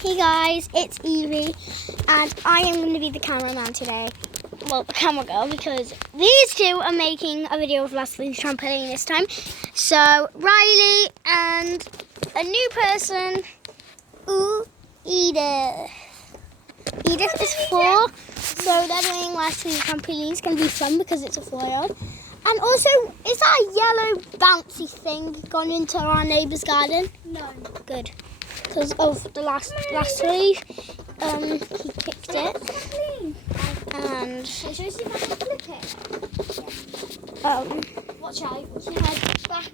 Hey guys, it's Evie, and I am going to be the cameraman today. Well, the camera girl, because these two are making a video of Leslie's trampoline this time. So, Riley and a new person, Edith. Edith is 4, so they're doing Leslie's trampoline. It's going to be fun because it's a 4-year-old. And also, is that a yellow bouncy thing gone into our neighbour's garden? No. Good. Because of the last leaf, he picked it. And Should I see if I can flip it? Watch out. Watch your head back.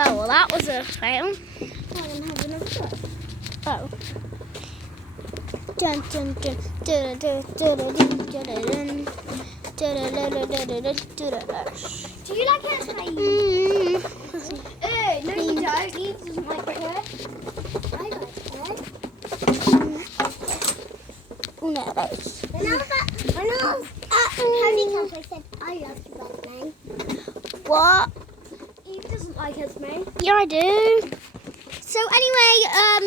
Oh, well, that was a fail. I'm going to have another flip. Oh. Dun dun dun dun dun dun dun dun dun. Do you like it? No, you don't. Eve doesn't like it. I like it. No. When I was at Pony Camp, I said I loved you, Esme. What? Eve doesn't like Esme. Yeah, I do. So anyway,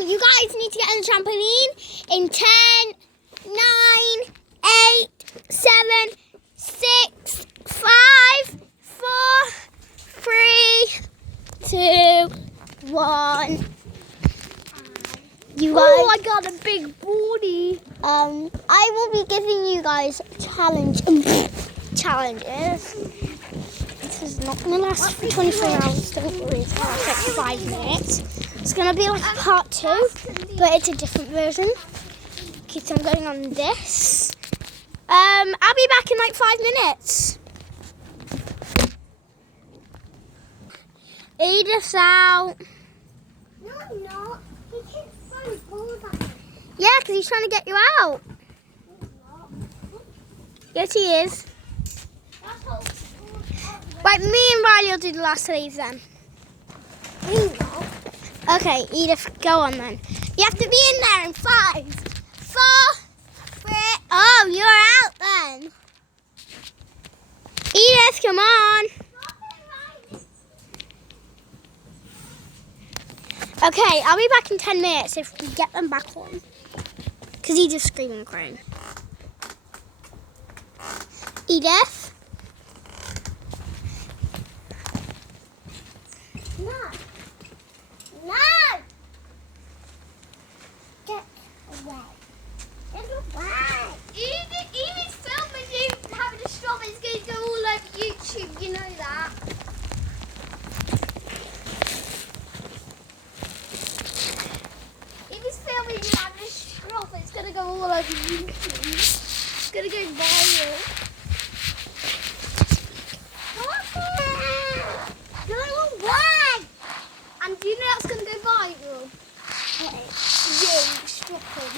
you guys need to get on the trampoline in 10, 9, 8, 7, 6, 5, 4, 3, 2, 1. You guys. Oh, I got a big body. I will be giving you guys challenges. This is not going to last for 24 hours. Don't worry, it's going to take 5 minutes. It's going to be like part 2, but it's a different version. Okay, so I'm going on this. I'll be back in like 5 minutes. Edith's out. No, I'm not. He keeps throwing balls at me. Yeah, because he's trying to get you out. Yes, he is. Right, me and Riley will do the last leave then. Okay, Edith, go on then. You have to be in there in 5, 4, 3. Oh, you're out then. Edith, come on. Okay, I'll be back in 10 minutes if we get them back on. Because he's just screaming and crying. Edith? No. No. Get away. Get away. Evie's filming you having a stop. It's going to go all over YouTube. You know that. Evie's filming you having a stop. It's going to go all over YouTube. It's going to go viral. Go away! And do you know that's going to go viral? You stopping.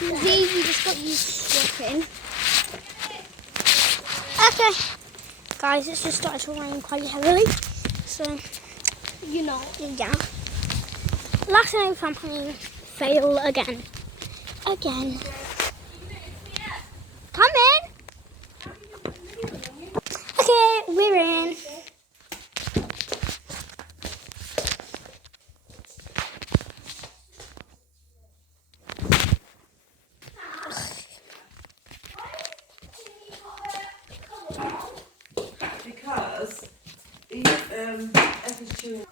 You just got you stopping. Okay. Guys, it's just started to rain quite heavily. So, You know. yeah. Last time trampoline fail again. Again. Come in. Okay, we're in. Because Effie's chewing.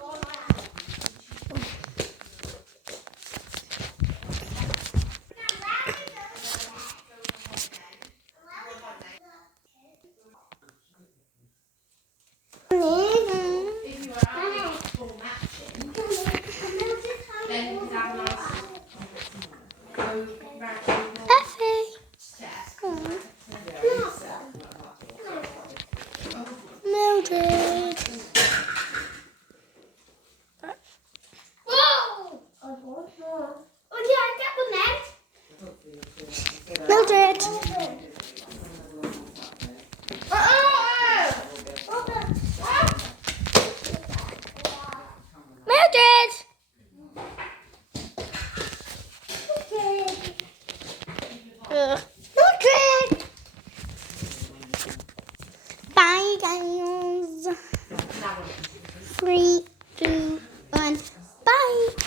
Bye.